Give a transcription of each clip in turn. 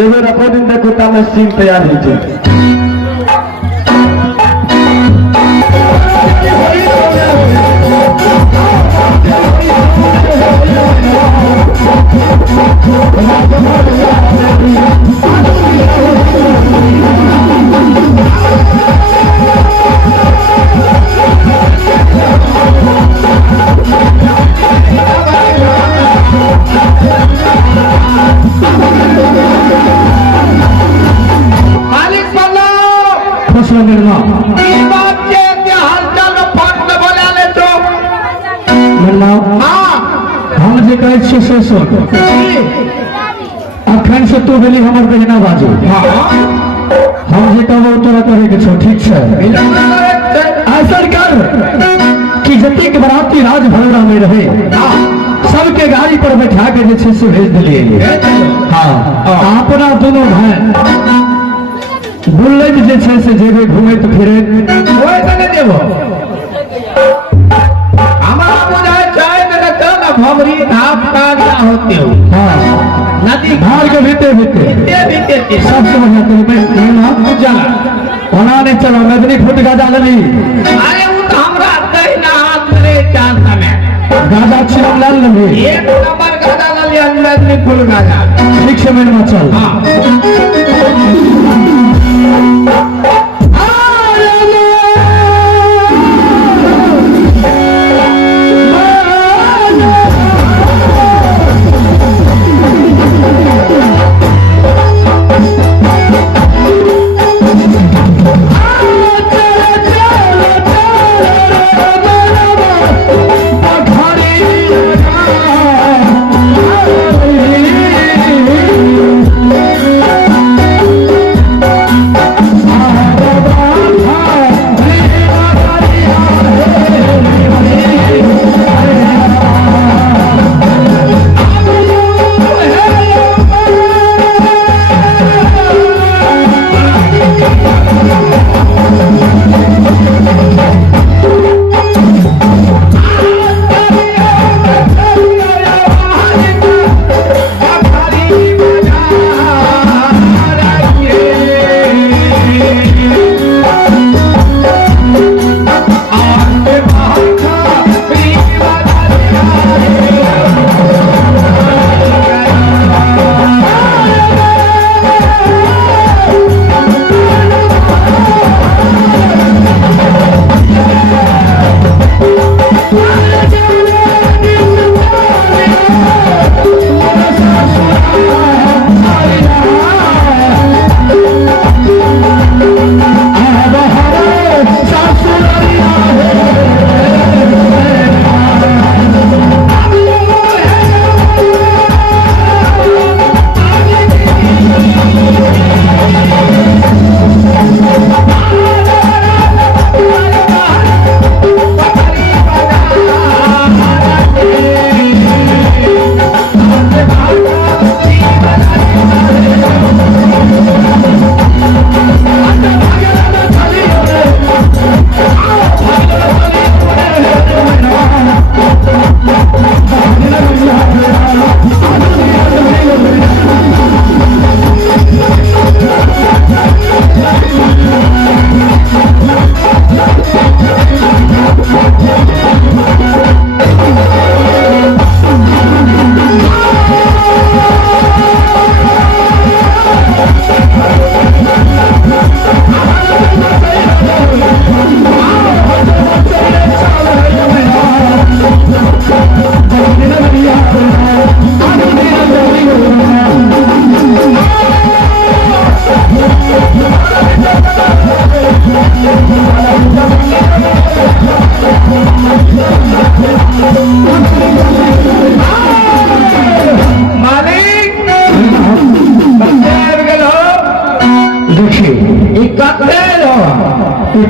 एगो रिकॉर्डिंग देखो तामे सीन तैयार हो जाए। अखन से तू बेली हमर बहना बाजू हम जे कहबो तोरा करे के छो ठीक है। ऐसा कर कि जते के बराती राज भरोड़ा में रहे सबके गाड़ी पर बैठा के जे से भेज दिलिए। हाँ अपना दोनों भाई बुलेट जे से जेबे घूमे तो फिरे ओए तने देबो हमारा बुझाए चाहे न चल भवरी धाप का क्या होते हो। हाँ नदी भार के बीते सब समझ चला होना नहीं चलो नदी फुट गाजा लगी। अरे वो तो हमरा दहिना हाथ में चांद में गाजा छिलम लाल लगी एक नंबर गाजा लिया नदी फुल गाजा ठीक से मेरे में चल। हाँ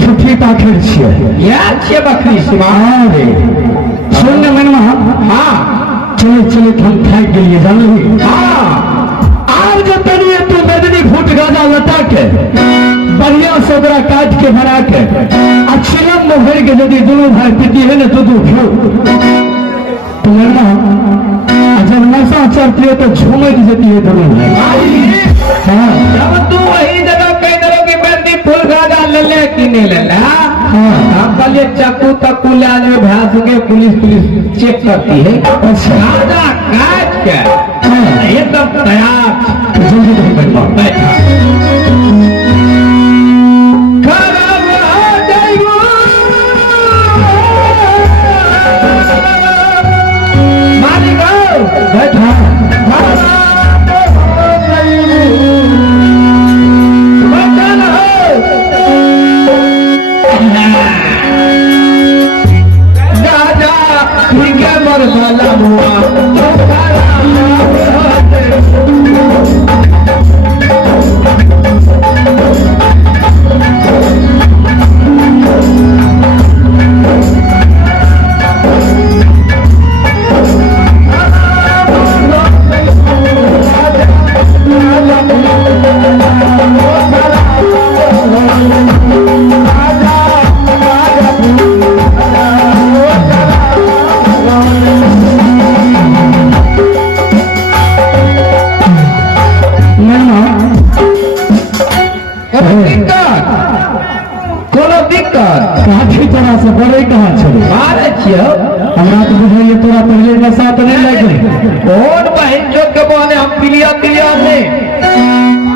छुट्टी पाखिर छे बकरी सुन मन हाँ चले चले हम थक गए जानो हाँ आज तनिए तू नदनी फूट गाजा लटा के बढ़िया सोगरा काट के बना के अच्छिलम में भर के यदि दोनों भाई पीती है ना तो तू क्यों तो जब नशा चढ़ती है तो झूमती जाती है दोनों भाई चाकू तकू ले आने में भैंस के पुलिस चेक करती है। गाजा काट के एकदम तैयार जल्दी बैठा हमरा तो बुझाइए तोरा पहले नशा तो नहीं लगे कौन बहन जो के बोले हम पिलिया में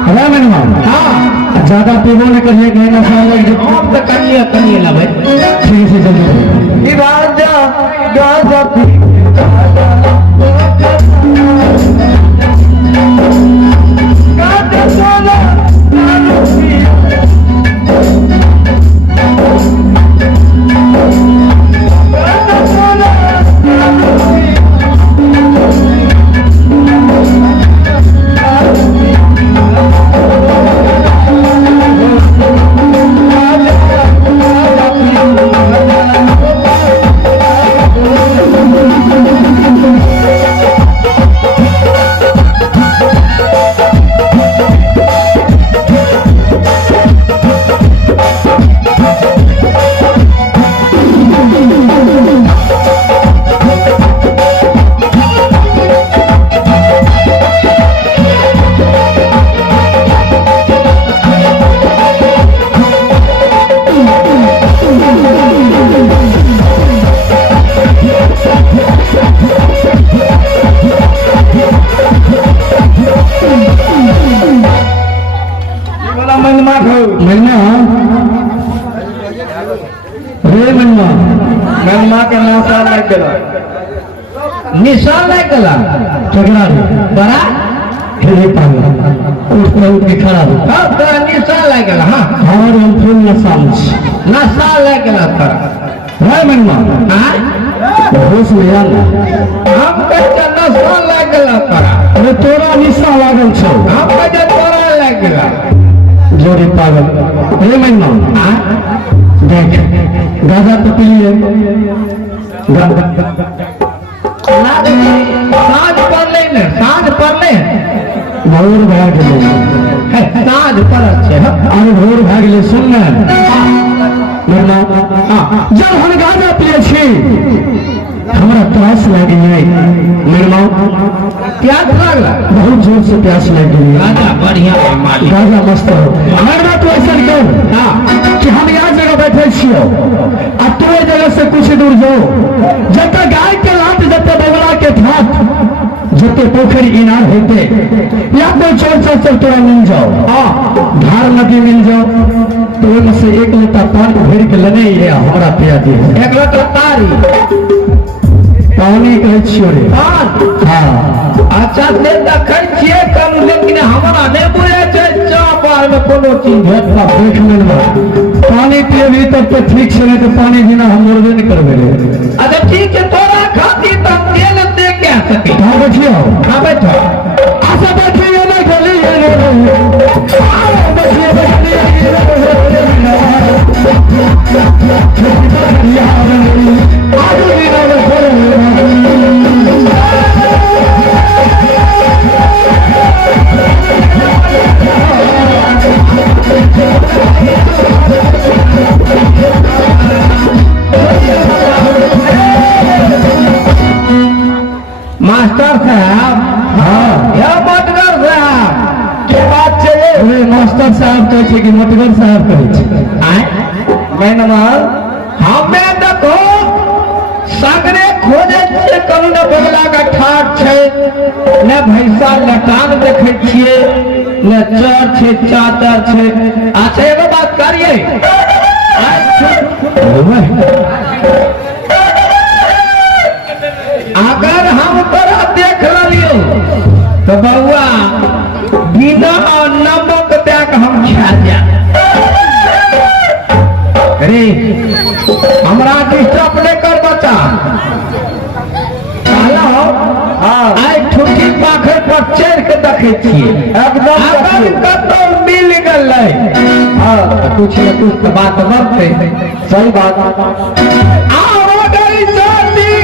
अरे मैंने हाँ ज्यादा पीबो नहीं करिए कहीं नशा लग जाए हम तो करिए ला भाई ठीक से जल्दी दीवार जा गाजा निशान नहीं कला ठगड़ा बड़ा खेले पाला उसने उठ के खड़ा हो अब तो निशान लग गया हां और हम फुल नशा लग गया था है मनवा हां होश में आना हम कच्चा नशा लग गया था अरे तोरा निशा लागल छौ हम कच्चा तोरा लग गया जोड़ी पागल हे मनवा हां देख गाजा तो पी लिए साँझ पड़ले भोर भाग साँझ पर अरे भोर भाग ले सुन जब हम गाजा पिए छी हमारा प्यास लगी है निर्मा प्यास लगला बहुत जोर से प्यास लगी है गाजा बढ़िया गाजा मस्त हो हमारा तो ऐसा कर कि हम यहाँ जगह बैठे छियो आ तू जगह से कुछ दूर जाओ जब तक गाय के लात जब तक बगला के ठाट जब तक पोखरी इनार होते या कोई चोर चल तोरा मिल जाओ धार नदी मिल जाओ तो उनमें से एक लोटा पानी भर के लेने ही हमारा पिया दी एक लोटा तारी पानी कहे छियो रे हाँ अच्छा से देखै छियै करू लेकिन हमरा नहीं बुझे छै चापार में कोनो चीज भेटला देख लेना पानी पिएबी तब तो ठीक से नहीं तो पानी बिना हम मरबे नहीं करबे रे अच्छा ठीक है तोरा खातिर तब तेल दे के आ सके हां बैठियो हां बैठो आशा बैठियो नहीं गली मास्टर साहब हाँ या मतगर साहब के बात चाहिए मास्टर साहब कहे कि मतगर साहब कहे मैं नमाज हमें करू न बगला का ठाठ छे न भैंसा लटान देखे छिए न चर छे चादर छे। अच्छा एगो बात करिए अगर हम तोरा देख लियो तो बउआ बिना नमक तक हम खा जा रे हमरा डिस्टर्ब नहीं कर बच्चा आई ठुकी पाखर पर चढ़ के देखे छिए एकदम अगर कतौ मिल गए कुछ न कुछ तो बात बनते सही बात आओ गई शादी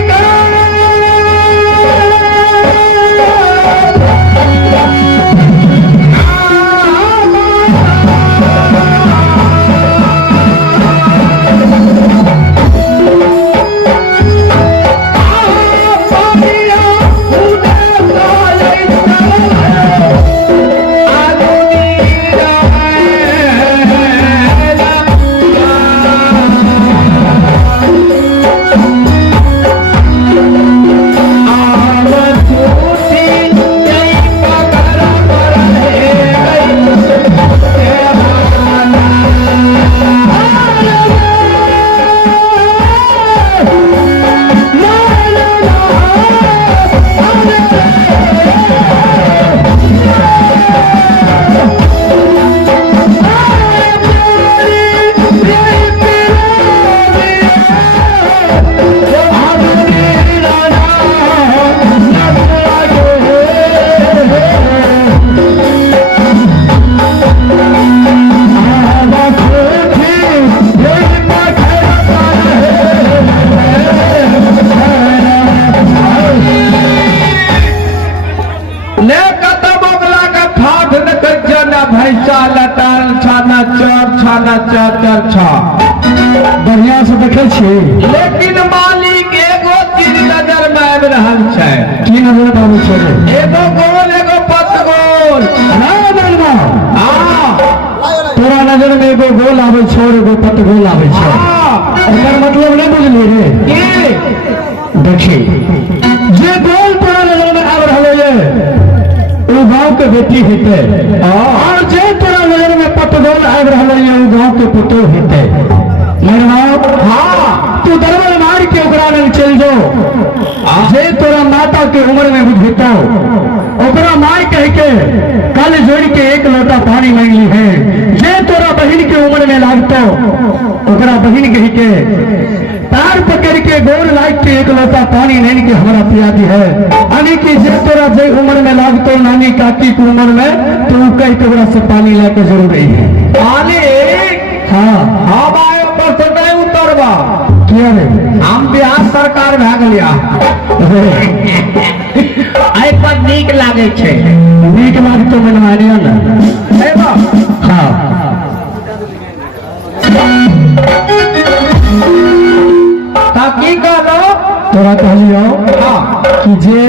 भैंसा लटान छाना चर छाना चर छा बढ़िया से देखे छी लेकिन मालिक एगो चीज नजर में आबि रहल छै की नजर में आबै छै एगो गोल एगो पतगोल ना बनवा हां तोरा नजर में एगो गोल आबै छै और एगो पतगोल आबै छै एकर मतलब नहीं बुझली रे की देखी जे गोल तोरा नजर में आबि रहल है वो गांव के बेटी हेते और जे तोरा नजर में पतगोल आबि रहल है वो गांव के पुतोह हेते मेहरबान हां तू दरबार मार के ओकरा में चल जाओ जे तोरा माता के उम्र में बुझितो ओकरा मार कह के कल जोड़ के एक लोटा पानी मांग ली है जे तोरा बहन के उम्र में लागतो ओकरा बहन कह के तार पकड़ के गोर लाग के एक लोटा पानी नहीं के हमारा पिया दी है यानी कि जे तोरा जे उम्र में लागतो नानी काकी की उम्र में तो कई तोरा से पानी लाके जरूर रही है पानी हाँ हम आए पर से नहीं उतरबा क्या रे हम बिहार सरकार भाग लिया आई पर नीक लागे छे नीक लाग तो मन मानियो ना है बा हां ताकि कहलो तोरा कहलियो हां कि जे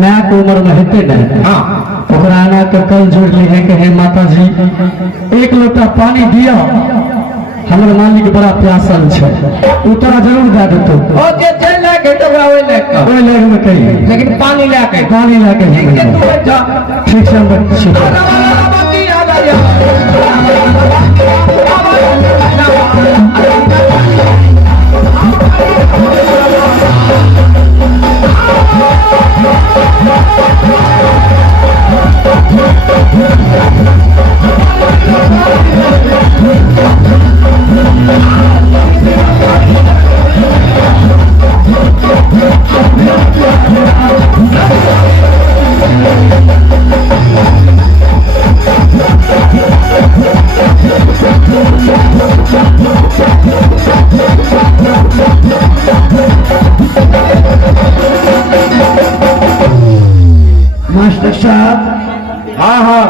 मैं को उम्र में हेते ना हां ओकरा आना के कल जोड़ ली है कि हे माता जी एक लोटा पानी दिया हमर मालिक बड़ा प्यासल छै उ तोरा जरूर दे देतो ओ जे चल लागे तो ओइ लेग में कही लेकिन पानी लाके ठीक से हम मास्टर साहब हाँ हाँ